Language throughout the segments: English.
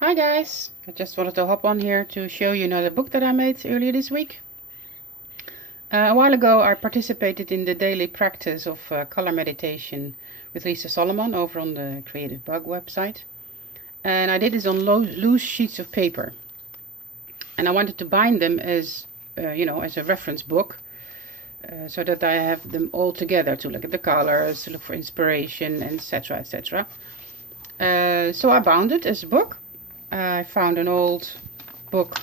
Hi guys, I just wanted to hop on here to show you another book that I made earlier this week. A while ago I participated in the daily practice of color meditation with Lisa Solomon over on the Creative Bug website. And I did this on loose sheets of paper. And I wanted to bind them as, as a reference book. So that I have them all together to look at the colors, to look for inspiration, etc, etc. So I bound it as a book. I found an old book,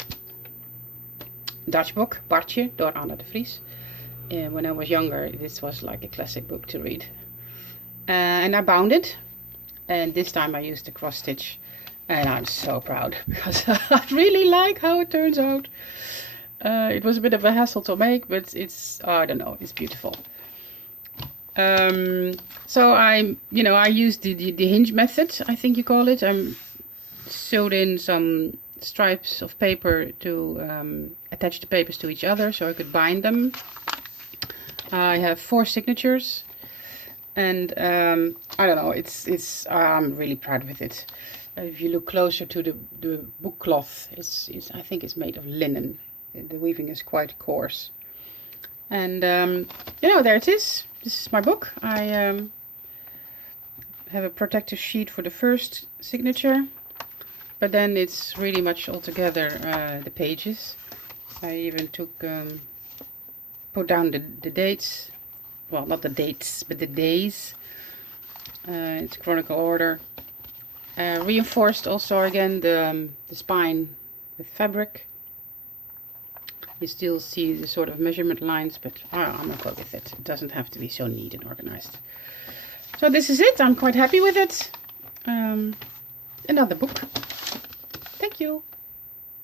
Dutch book, Bartje, door Anna de Vries. When I was younger, this was like a classic book to read. And I bound it, and this time I used a cross stitch, and I'm so proud because I really like how it turns out. It was a bit of a hassle to make, but it's, I don't know, it's beautiful. So I used the hinge method, I think you call it. I'm sewed in some stripes of paper to attach the papers to each other so I could bind them. I have 4 signatures, and I don't know, I'm really proud with it. If you look closer to the book cloth, I think it's made of linen. The weaving is quite coarse, and there it is. This is my book. I have a protective sheet for the first signature, but then it's really much all together, the pages. I even put down the dates, well, not the dates, but the days. It's chronicle order. Reinforced also again the spine with fabric. You still see the sort of measurement lines, but I'm okay with it. It doesn't have to be so neat and organized. So this is it. I'm quite happy with it. Another book. Thank you.